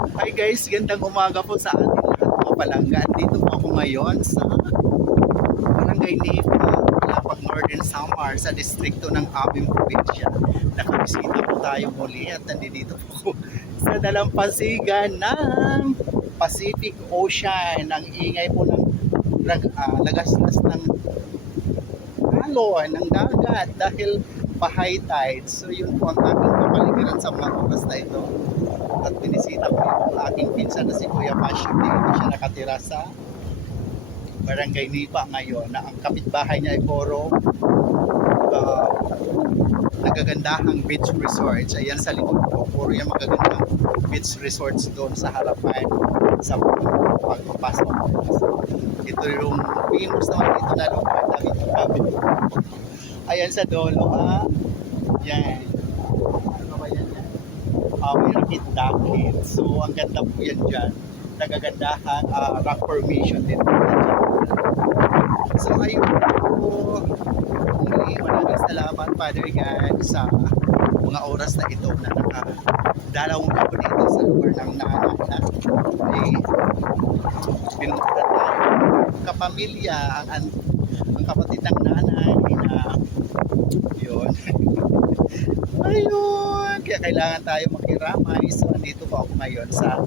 Hi guys, gandang umaga po sa ating lahat mga palangga. Dito po ako ngayon sa Barangay Lipa, Lapag Northern Samar sa distrito ng aming probinsya. Nakabisita po tayo muli at nandito po ako sa dalampasigan ng Pacific Ocean. Ang ingay po ng lagaslas ng alon, ng dagat dahil pa-high tide. So yun po ang aking kapaligiran sa mga oras na ito. At binisita ko yung aking pinsan na si Kuya Passion. Dito siya nakatira sa Barangay Lipa ngayon na ang kapitbahay niya ay puro nagagandahang beach resorts. Ayan sa likod ko, puro yung magagandang beach resorts doon sa harapan sa pagpapasok. Ito yung famous naman dito na lugar na ito. Ayan sa dulo, yan. Ano ba yan? May rakit dakit. So, ang ganda po yan dyan. Nagagandahan, rock formation din po yan dyan. So, ayun po. Muli, maraming salamat, Father God, sa mga oras na ito na nakadalaw mo po dito sa lugar ng nanak na ay pinuntan tayo. Kapamilya, ang kapatid ng nanay na yun. Ayun, kaya kailangan tayo makiramay. So, andito po ako ngayon sa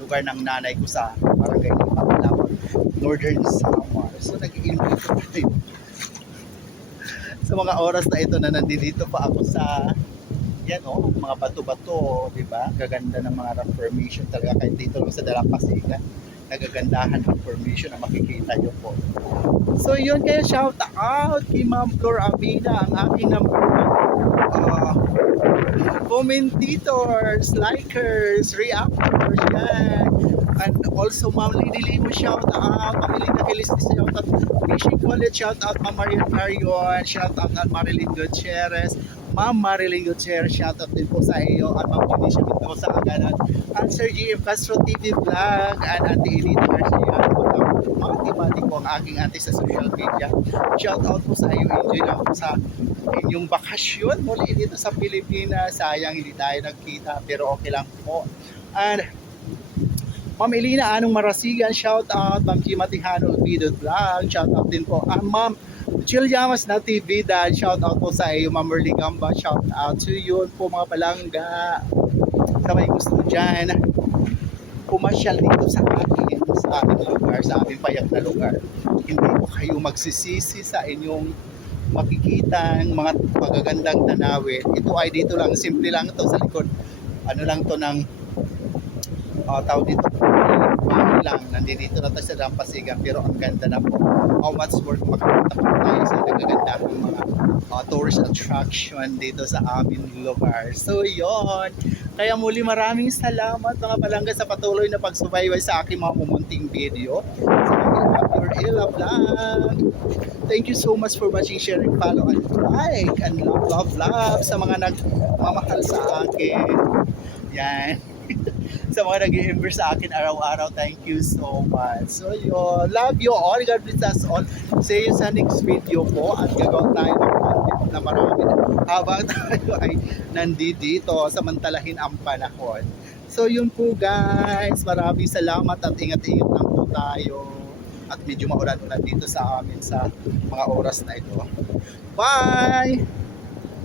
lugar ng nanay ko sa Barangay Lipa, Lapag Northern Samar. So, nag-i-invite ko tayo sa mga oras na ito na nandito pa ako sa yan mga bato-bato, di ba? Gaganda ng mga rock formation talaga kahit dito lang sa Dalampasigan. Nagagandahan ng formation na makikita nyo po. So yun, kaya shout out kay Ma'am Flor Abina, ang aking number commentators, likers, reactors, yan. And also Ma'am Lady Limo, shout out. Pamilya na Kilis, shout out. Fishing College, shout out Ma'am Marian Carion, shout out at Marilyn Gutierrez. Ma'am Marilyn Gutierrez, shout out din po sa iyo. At Ma'am Janisha Mendoza Agalan. And Sir GM Castro TV Vlog. And Auntie Elita Garcia. Mga tibati po ang aking ate sa social media. Shout out po sa iyo. Enjoy lang po sa inyong bakasyon muli dito sa Pilipinas. Sayang hindi tayo nagkita pero okay lang po. And Ma'am Elina Anong Marasigan, shout out. Ma'am Gima Tijano Video Vlog, shout out din po. Ma'am Chill Yamas na TV dad, shout out po sa iyo. Ma'am Merly Gamba, shout out to you po mga palangga. Sa may gusto dyan, pumasyal dito sa aming lugar, sa aming payak na lugar. Hindi po kayo magsisisi sa inyong makikita ng mga magagandang tanawin. Ito ay dito lang, simple lang ito sa likod. Ano lang to ng tawag dito lang, nandito na tayo sa Dalampasigan pero ang ganda na po. How much work makapunta po tayo sa nagagandang mga tourist attraction dito sa aming lugar. So yon. Kaya muli maraming salamat mga palangga sa patuloy na pagsubaybay sa aking mga mumunting video sa Pure Ella Vlog. Thank you so much for watching, sharing, follow, and like, and love sa mga nagmamahal sa akin. Yan. Sa mga nag-i-embrace sa akin araw-araw, thank you so much. So yun, love you all, God bless us all. See you sa next video po at gagawin tayo ng content na marami habang tayo ay nandito samantalahin ang panahon. So yun po guys, maraming salamat at ingat-ingat lang po tayo at medyo maulan-ulan dito sa amin sa mga oras na ito. Bye!